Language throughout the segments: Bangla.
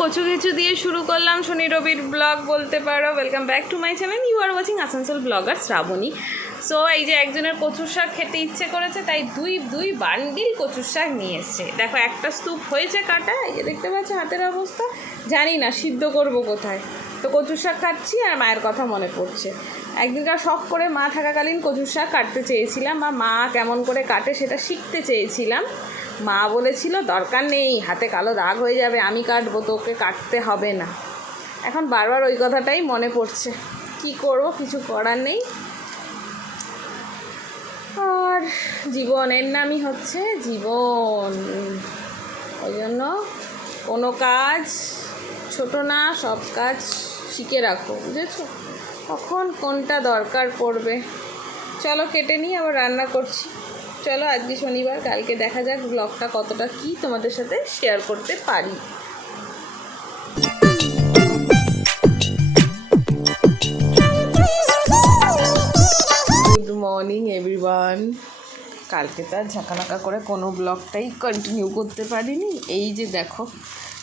কচু কিছু দিয়ে শুরু করলাম শনি রবির ব্লগ বলতে পারো। Welcome back to my channel, you are watching Asansol blogger Srabani. So এই যে একজনের কচুর শাক খেতে ইচ্ছে করেছে, তাই দুই বান্ডিল কচুর শাক নিয়ে এসছে। দেখো একটা স্তূপ হয়েছে কাটা, এই যে দেখতে পাচ্ছ হাতের অবস্থা। জানি না সিদ্ধ করব কোথায়, তো কচুর শাক কাটছি আর মায়ের কথা মনে পড়ছে। একদিনকার শখ করে মা থাকাকালীন কচুর শাক কাটতে চেয়েছিলাম, বা মা কেমন করে কাটে সেটা শিখতে চেয়েছিলাম। মা বলেছিল দরকার নেই, হাতে কালো দাগ হয়ে যাবে, আমি কাটবো, তোকে কাটতে হবে না। এখন বারবার ওই কথাটাই মনে পড়ছে। কি করব, কিছু করার নেই। আর জীবনের নামই হচ্ছে জীবন, ওই জন্য কোনো কাজ ছোট না, সব কাজ শিখে রাখো, বুঝেছো? কখন কোনটা দরকার পড়বে। চলো কেটে নিই, আবার রান্না করছি। চলো আজকে শনিবার, কালকে দেখা যাক ব্লগটা কতটা কি তোমাদের সাথে শেয়ার করতে পারি। Good morning everyone. কালকে তো আর ঝাঁকানাকা করে কোনো ব্লগটাই কন্টিনিউ করতে পারিনি। এই যে দেখো,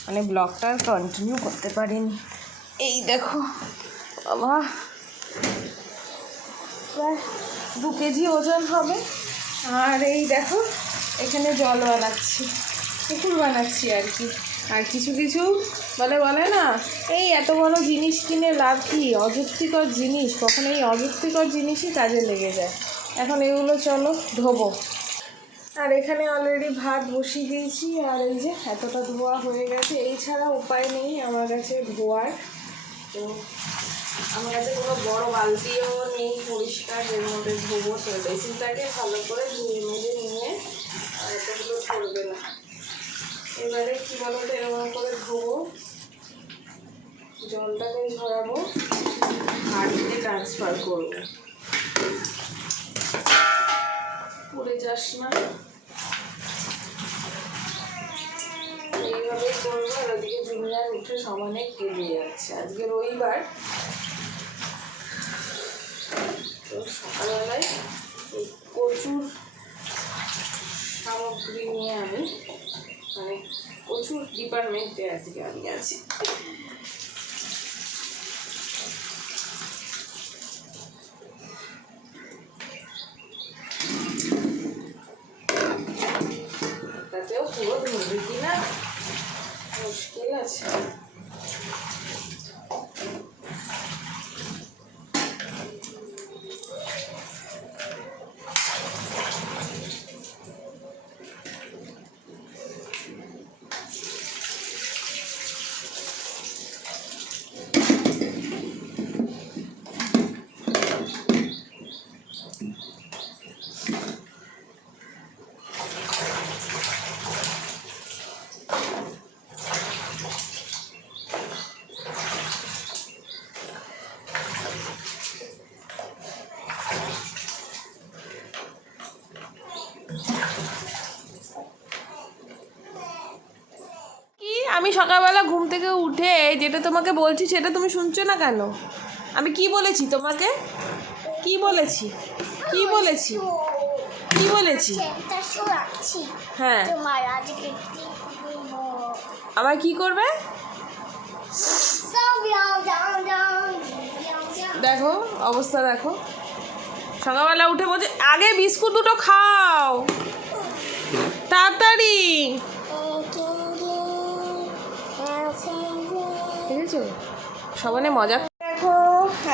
মানে ব্লগটা আর কন্টিনিউ করতে পারিনি। এই দেখো বাবা, প্রায় 2 কেজি ওজন হবে। আর এই দেখো এখানে জল বানাচ্ছি, পুকুর বানাচ্ছি আর কি। আর কিছু কিছু বলে না, এই এত বড় জিনিস কিনে লাভ কি, অযুক্তিকর জিনিস, কখনো এই অযুক্তিকর জিনিসই কাজে লেগে যায়। এখন এগুলো চলো ধোবো। আর এখানে অলরেডি ভাত বসিয়ে দিয়েছি। আর এই যে এতটা ধোয়া হয়ে গেছে, এই ছাড়া উপায় নেই আমার কাছে ধোয়ার। তো আমার কাছে কোনো বড় বালতিও নেই পরিষ্কার, এর মধ্যে ধোবো। তো বেসিনটাকে ভালো করে ধুয়ে মেজে নিয়ে এতগুলো চলবে না। এবারে কী বলো তো, এরকম করে ধোবো, জলটাকে ঝরাবো, হাঁড়িতে ট্রান্সফার করবো। পড়ে যাস না, এইভাবেই করবো। আর ওদিকে জুনিয়ার উঠে সমানে কেঁদে যাচ্ছে। আজকে রবিবার, তো সকালবেলায় এই কচুর সামগ্রী নিয়ে আমি, মানে কচুর ডিপার্টমেন্টে আজকে আমি আছি। তাতেও পুরো ধরবে কিনা মুশকিল আছে। আমি সকালবেলা ঘুম থেকে উঠে যেটা তোমাকে বলছি সেটা তুমি শুনছো না কেন? আমি কি বলেছি তোমাকে? কি বলেছি? কি বলেছি? কি বলেছি? হ্যাঁ, আবার কি করবে? দেখো অবস্থা দেখো, সকালবেলা উঠে বলছে আগে বিস্কুট দুটো খাও তাড়াতাড়ি। দেখেছো সবানে মজা। দেখো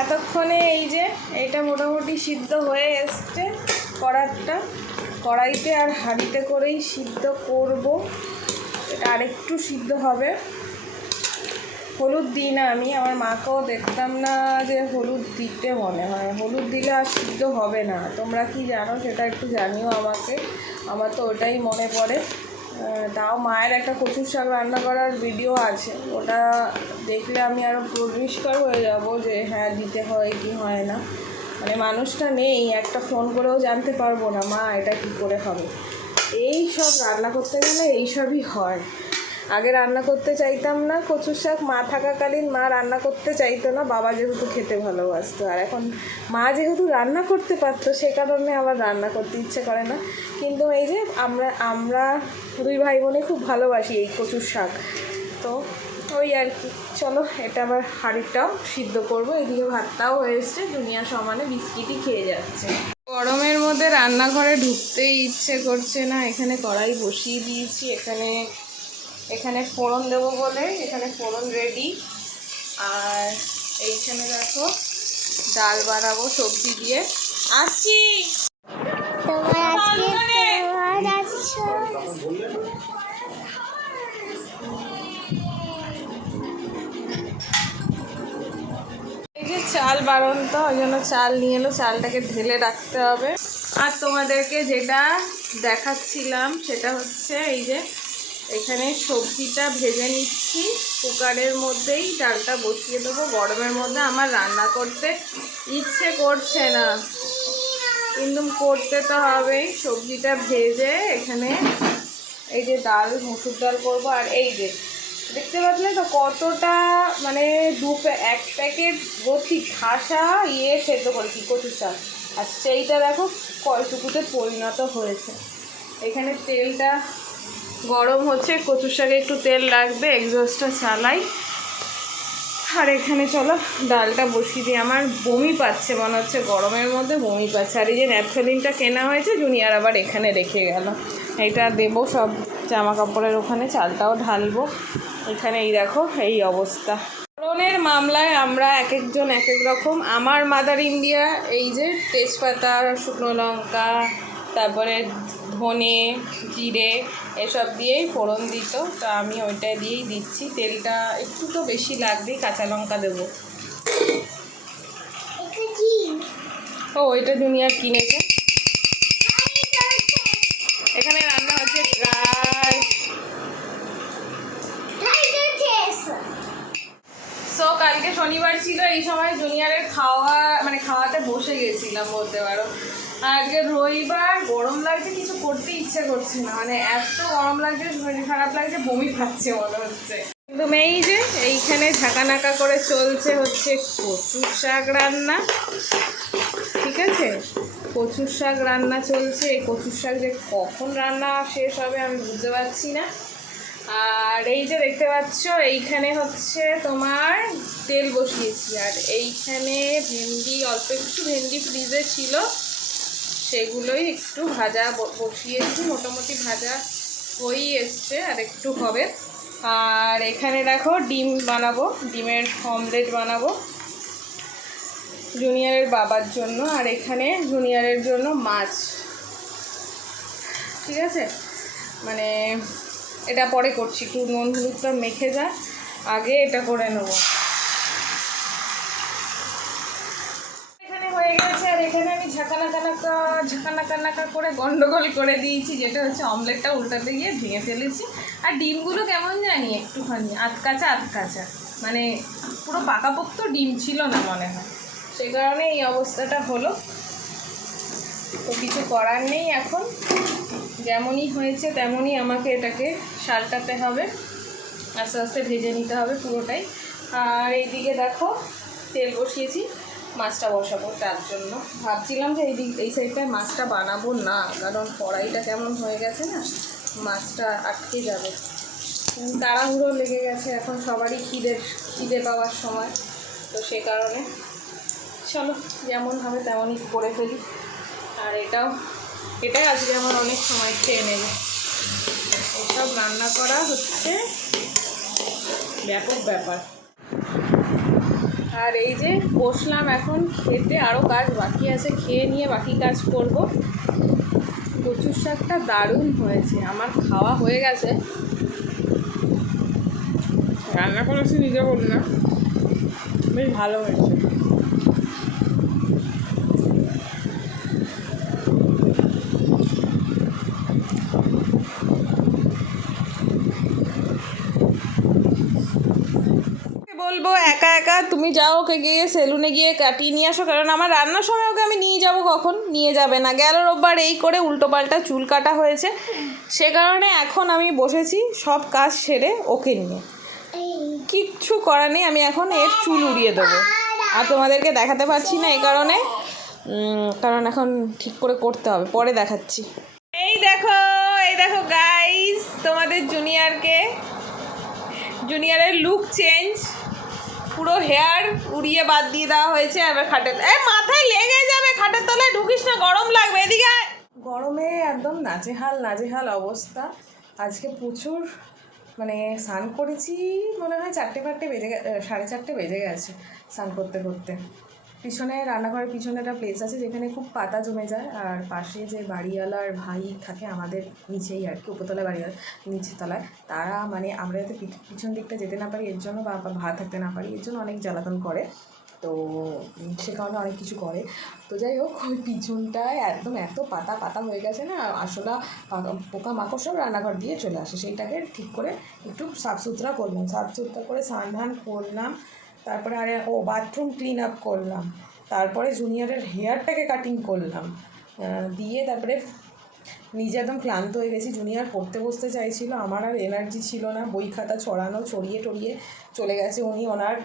এতক্ষণে এই যে এইটা মোটামুটি সিদ্ধ হয়ে এসছে। কড়াইতে আর হাঁড়িতে করেই সিদ্ধ করব। এটা আরেকটু সিদ্ধ হবে। হলুদ দিই না আমি, আমার মাকেও দেখতাম না যে হলুদ দিতে, মনে হয় হলুদ দিলে আর সিদ্ধ হবে না। তোমরা কি জানো সেটা একটু জানিও আমাকে, আমার তো ওটাই মনে পড়ে। তাও মায়ের একটা কচুর শাক রান্না করার ভিডিও আছে, ওটা দেখলে আমি আরও পরিষ্কার হয়ে যাব যে হ্যাঁ দিতে হয় কি হয় না। মানে মানুষটা নেই, একটা ফোন করেও জানতে পারবো না মা এটা কী করে হবে। এই সব রান্না করতে গেলে এইসবই হয়। আগে রান্না করতে চাইতাম না কচুর শাক, মা থাকাকালীন মা রান্না করতে চাইতো না, বাবা যেহেতু খেতে ভালোবাসতো। আর এখন মা যেহেতু রান্না করতে পারতো, সে কারণে আবার রান্না করতে ইচ্ছে করে না। কিন্তু এই যে আমরা 2 ভাই বোনে খুব ভালোবাসি এই কচুর শাক। তো ওই আর কি। চলো এটা আবার হাঁড়িটাও সিদ্ধ করবো, এদিকে ভাতটাও হয়ে এসছে, দুনিয়া সমানে বিস্কিটই খেয়ে যাচ্ছে। গরমের মধ্যে রান্নাঘরে ঢুকতেই ইচ্ছে করছে না। এখানে কড়াই বসিয়ে দিয়েছি, এখানে ফোড়ন দেবো বলে এখানে ফোড়ন রেডি। আর এইখানে দেখো ডাল বানাবো সবজি দিয়ে। আসছি এই যে চাল বারণ, তো ওই জন্য চাল নিয়ে এলো, চালটাকে ঢেলে রাখতে হবে। আর তোমাদেরকে যেটা দেখাচ্ছিলাম সেটা হচ্ছে এই যে এখানে সবজিটা ভেজে নিচ্ছি কুকারের মধ্যেই, ডালটা বসিয়ে দেবো। গরমের মধ্যে আমার রান্না করতে ইচ্ছে করছে না, কিন্তু করতে তো হবেই। সবজিটা ভেজে এখানে এই যে ডাল, মুসুর ডাল করবো। আর এই যে দেখতে পাচ্ছিলে তো কতটা মানে এক প্যাকেট ভর্তি ঘাসা সেদ্ধ করেছি কচুর শাক, আর সেইটা দেখো কয়টুকুতে পরিণত হয়েছে। এখানে তেলটা গরম হচ্ছে, কচুর শাকে একটু তেল লাগবে, এক্সস্টটা চালাই। আর এখানে চলো ডালটা বসিয়ে দিই। আমার বমি পাচ্ছে মনে হচ্ছে, গরমের মধ্যে বমি পাচ্ছে। আর এই যে ন্যাপথলিনটা কেনা হয়েছে, জুনিয়ার আবার এখানে রেখে গেল, এইটা দেবো সব জামা কাপড়ের ওখানে, চালটাও ঢালবো। এখানে এই দেখো এই অবস্থা। ফোড়নের মামলায় আমরা এক একজন এক এক রকম। আমার মাদার ইন্ডিয়া এই যে তেজপাতা, শুকনো লঙ্কা, তারপরে ধনে, জিরে এসব দিয়েই ফোড়ন দিত, তো আমি ওইটা দিয়েই দিচ্ছি। তেলটা একটু তো বেশি লাগবেই, কাঁচা লঙ্কা দেবো। ও ওইটা দুনিয়ার কিনেছে। এখানে রান্না হচ্ছে প্রায় কালকে শনিবার ছিল, এই সময় জুনিয়রের খাওয়াতে বসে গেছিলাম বলতে পারো। আজকে রবিবার, গরম লাগছে, কিছু করতে ইচ্ছে করছে না, মানে এত গরম লাগছে, শরীর খারাপ লাগছে, বমি পাচ্ছে মনে হচ্ছে। কিন্তু এই যে এইখানে ঝাঁকানাকা করে চলছে হচ্ছে কচুর শাক রান্না, ঠিক আছে? কচুর শাক রান্না চলছে। এই কচুর শাক যে কখন রান্না শেষ হবে আমি বুঝতে পারছি না। আর এই যে দেখতে পাচ্ছ এইখানে হচ্ছে তোমার তেল বসিয়েছি, আর এইখানে ভেন্ডি, অল্প একটু ভেন্ডি ফ্রিজে ছিল, সেগুলোই একটু ভাজা বসিয়েছি। মোটামুটি ভাজা হয়েই এসছে, আর একটু হবে। আর এখানে দেখো ডিম বানাবো, ডিমের অমলেট বানাবো জুনিয়রের বাবার জন্য। আর এখানে জুনিয়রের জন্য মাছ, ঠিক আছে? মানে এটা পরে করছি, একটু নুন হলুদটা মেখে যা, আগে এটা করে নেব। এখানে হয়ে গেছে। আর এখানে আমি ঝাঁকানাকা করে গন্ডগোল করে দিয়েছি, যেটা হচ্ছে অমলেটটা উল্টাতে গিয়ে ভেঙে ফেলেছি। আর ডিমগুলো কেমন জানি একটুখানি আধকাচা, মানে পুরো পাকাপোক্ত ডিম ছিল না মনে হয়, সে কারণে এই অবস্থাটা হলো। তো কিছু করার নেই, এখন যেমনই হয়েছে তেমনই আমাকে এটাকে সালটাতে হবে, আস্তে আস্তে ভেজে নিতে হবে পুরোটাই। আর এইদিকে দেখো তেল বসিয়েছি, মাছটা বসাবো। তার জন্য ভাবছিলাম যে এই সাইডটায় মাছটা বানাবো না, কারণ কড়াইটা কেমন হয়ে গেছে না, মাছটা আটকে যাবে। তাড়াহুড়ো লেগে গেছে, এখন সবারই খিদে পাওয়ার সময়, তো সে কারণে চলো যেমন হবে তেমনই করে ফেলি। আর এটাই আজকে আমার অনেক সময় খেয়ে নেবে। এসব রান্না করা হচ্ছে ব্যাপক ব্যাপার। আর এই যে বসলাম এখন খেতে, আরও কাজ বাকি আছে, খেয়ে নিয়ে বাকি কাজ করব। কচুর শাকটা দারুণ হয়েছে, আমার খাওয়া হয়ে গেছে, রান্না করেছি নিজে বলি না, বেশ ভালো হয়েছে। বলবো একা একা তুমি যাও, ওকে গিয়ে সেলুনে গিয়ে কাটিয়ে নিয়ে আসো, কারণ আমার রান্নার সময় ওকে আমি নিয়ে যাব, কখন নিয়ে যাবে না। গেল রোববার এই করে উল্টোপাল্টা চুল কাটা হয়েছে, সে কারণে এখন আমি বসেছি সব কাজ সেরে ওকে নিয়ে। কিচ্ছু করার নেই, আমি এখন এর চুল উড়িয়ে দেবো। আর তোমাদেরকে দেখাতে পারছি না এই কারণে, কারণ এখন ঠিক করে করতে হবে, পরে দেখাচ্ছি। এই দেখো গাইস তোমাদের জুনিয়রকে, জুনিয়রের লুক চেঞ্জ, পুরো হেয়ার উড়িয়ে বাদ দিয়ে দেওয়া হয়েছে। এবার খাটের মাথায় লেগে যাবে, খাটের তলায় ঢুকিস না, গরম লাগবে, এদিকে আয়। গরমে একদম নাজেহাল অবস্থা। আজকে প্রচুর মানে স্নান করেছি, মনে হয় 4-5 বেজে 4:30 বেজে গেছে স্নান করতে করতে। পিছনে রান্নাঘরের পিছনে একটা প্লেস আছে যেখানে খুব পাতা জমে যায়, আর পাশে যে বাড়িওয়ালার ভাই থাকে আমাদের নিচেই আর কি, উপরতলায় বাড়িওয়ালা নিচের তলায়, তারা মানে আমরা যাতে পিছন দিকটা যেতে না পারি এর জন্য, বা ভাড়া থাকতে না পারি এর জন্য অনেক জ্বালাতন করে। তো সে কারণে অনেক কিছু করে। তো যাই হোক, ওই পিছনটায় একদম এত পাতা পাতা হয়ে গেছে না, আসলে পোকা মাকড় সব রান্নাঘর দিয়ে চলে আসে। সেইটাকে ঠিক করে একটু সাফসুতরা করলাম, সাফসুতরা করে স্নান ধান করলাম, তারপরে আরে বাথরুম ক্লিন আপ করলাম, তারপরে জুনিয়রের হেয়ারটাকে কাটিং করলাম, দিয়ে তারপরে নিজে একদম ক্লান্ত হয়ে গেছি। জুনিয়র পড়তে বসতে চাইছিল, আমার আর এনার্জি ছিল না, বই খাতা ছড়িয়ে টড়িয়ে চলে গেছে উনি ওনার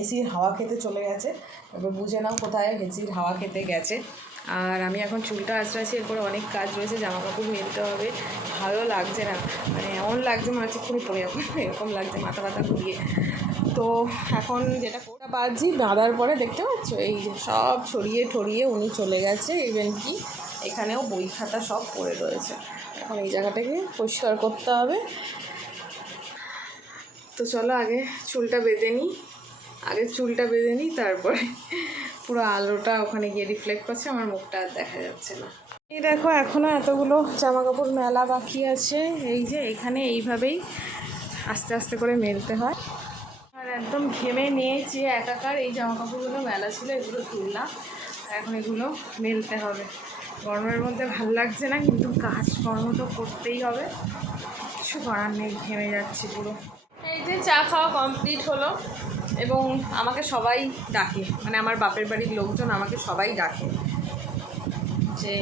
এসির হাওয়া খেতে চলে গেছে। এবার বুঝে নাও কোথায় এসির হাওয়া খেতে গেছে। আর আমি এখন চুলটা আঁচড়াচ্ছি, এরপরে অনেক কাজ রয়েছে, জামা কাপড় মেলতে হবে। ভালো লাগছে না, মানে এমন লাগছে মনে হচ্ছে খুবই পড়ে যাবো, এরকম লাগছে মাথা ব্যথা ঘুরিয়ে। তো এখন যেটা কোটা বাঁধছি, বাঁধার পরে দেখতে পাচ্ছ এই যে সব ছড়িয়ে ঠড়িয়ে উনি চলে গেছে। ইভেন কি এখানেও বই খাতা সব পড়ে রয়েছে। এখন এই জায়গাটাকে পরিষ্কার করতে হবে। তো চলো আগে চুলটা বেঁধে নিই, তারপরে পুরো আলোটা ওখানে গিয়ে রিফ্লেক্ট করছে, আমার মুখটা আর দেখা যাচ্ছে না। এই দেখো এখনও এতগুলো জামা কাপড় মেলা বাকি আছে। এই যে এখানে এইভাবেই আস্তে আস্তে করে মেলতে হয়। আর একদম ঘেমে নিয়েছি একাকার, এই জামা কাপড়গুলো মেলা ছিল, এগুলো তুললাম, এখন এগুলো মেলতে হবে। গরমের মধ্যে ভাল লাগছে না, কিন্তু কাজকর্ম তো করতেই হবে, কিছু করার নেই, ঘেমে যাচ্ছি পুরো। এই যে চা খাওয়া কমপ্লিট হলো, এবং আমাকে সবাই ডাকে, মানে আমার বাপের বাড়ির লোকজন আমাকে সবাই ডাকে যে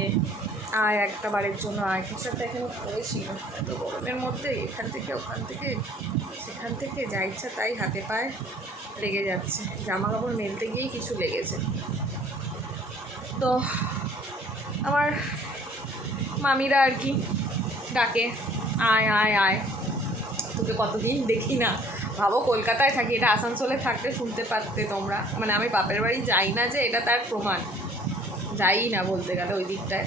আয় একটা বারের জন্য আয়। টি-শার্টটা এখানে পরেছিল, তো গরমের মধ্যে এখান থেকে ওখান থেকে সেখান থেকে যা ইচ্ছা তাই হাতে পায়ে লেগে যাচ্ছে, জামা কাপড় মেলতে গিয়েই কিছু লেগেছে। তো আমার মামিরা আর কি ডাকে আয় আয় আয়, তোকে কতদিন দেখি না, ভাবো কলকাতায় থাকি, এটা আসানসোলে থাকতে শুনতে পারতে তোমরা, মানে আমি বাপের বাড়ি যাই না যে এটা তার প্রমাণ, যাই না বলতে গেলে ওই দিকটায়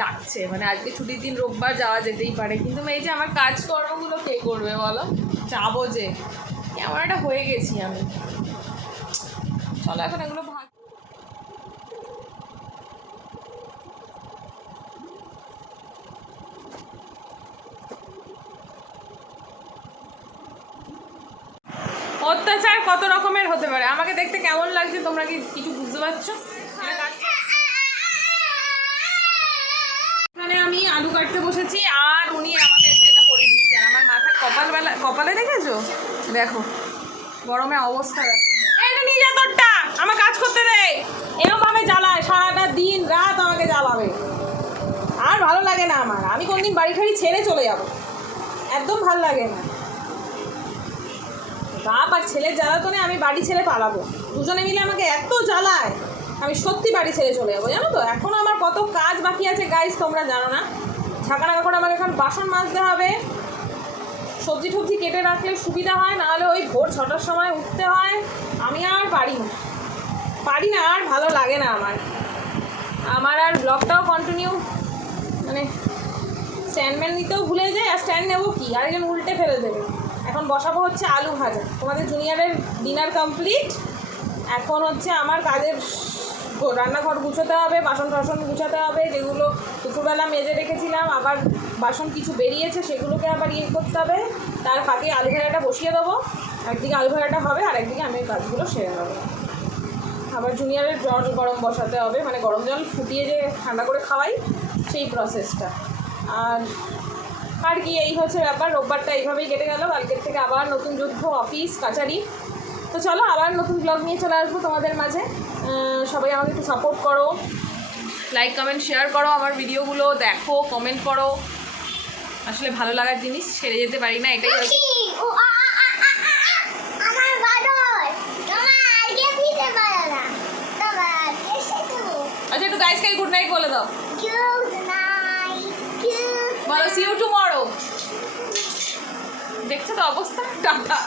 ডাকছে, মানে আজকে ছুটির দিন রোববার যাওয়া যেতেই পারে, কিন্তু এই যে আমার কাজকর্মগুলো কে করবে বলো, যাবো যে কেমন একটা হয়ে গেছি আমি। চলো এখন এগুলো ভাগ অত্যাচার কত রকমের হতে পারে। আমাকে দেখতে কেমন লাগছে তোমরা কি কিছু বুঝতে পারছো? এখানে আমি আলু কাটতে বসেছি, আর উনি আমাকে এসে এটা পরে দিচ্ছে, আর আমার মাথায় কপালে দেখেছো, দেখো গরমে অবস্থা দেখো। এটা নিয়ে যা তোরটা, আমার কাজ করতে দে, এরকমভাবে জ্বালায় সারাটা দিন রাত আমাকে জ্বালাবে, আর ভালো লাগে না আমার। আমি কোনদিন বাড়ি ঠাড়ি ছেড়ে চলে যাবো, একদম ভালো লাগে না। বাপ আর ছেলের জ্বালাতনে আমি বাড়ি ছেড়ে পালাবো, দুজনে মিলে আমাকে এত জ্বালায়, আমি সত্যি বাড়ি ছেড়ে চলে যাবো। জানো তো এখনও আমার কত কাজ বাকি আছে গাইস, তোমরা জানো না। ঝাঁকানাকা করে আমাকে এখন বাসন মাজতে হবে, সবজি টবজি কেটে রাখলে সুবিধা হয়, নাহলে ওই ভোর 6টার সময় উঠতে হয়। আমি আর পারি না, আর ভালো লাগে না আমার আর ব্লগটাও কন্টিনিউ, মানে স্ট্যান্ডম্যান নিতেও ভুলে যাই, আর স্ট্যান্ড নেবো কি, আরেকজন উল্টে ফেলে দেবে। এখন বসাবো হচ্ছে আলু ভাজা। তোমাদের জুনিয়রের ডিনার কমপ্লিট, এখন হচ্ছে আমার কাজের রান্নাঘর গুছোতে হবে, বাসন টাসন গুছাতে হবে, যেগুলো দুপুরবেলা মেজে রেখেছিলাম, আবার বাসন কিছু বেরিয়েছে সেগুলোকে আবার ইয়ে করতে হবে। তার ফাঁকে আলু ভাজাটা বসিয়ে দেবো, একদিকে আলু ভাজাটা হবে আর একদিকে আমি কাজগুলো সেরে নেবো। আবার জুনিয়রের জল গরম বসাতে হবে, মানে গরম জল ফুটিয়ে যে ঠান্ডা করে খাওয়াই সেই প্রসেসটা। আর কি এই হচ্ছে ব্যাপার। রোববারটা এইভাবেই কেটে গেল, কালকের থেকে আবার নতুন যুদ্ধ, অফিস কাচারি। তো চলো আবার নতুন ব্লগ নিয়ে চলে আসবো তোমাদের মাঝে। সবাই আমাকে একটু সাপোর্ট করো, লাইক কমেন্ট শেয়ার করো, আমার ভিডিওগুলো দেখো, কমেন্ট করো। আসলে ভালো লাগার জিনিস ছেড়ে যেতে পারি না, এটাই আচ্ছা। একটু গাইসকে গুড নাইট বলে দাও, বলো সি ইউ টুমরো। দেখছো তো অবস্থা, টাটা।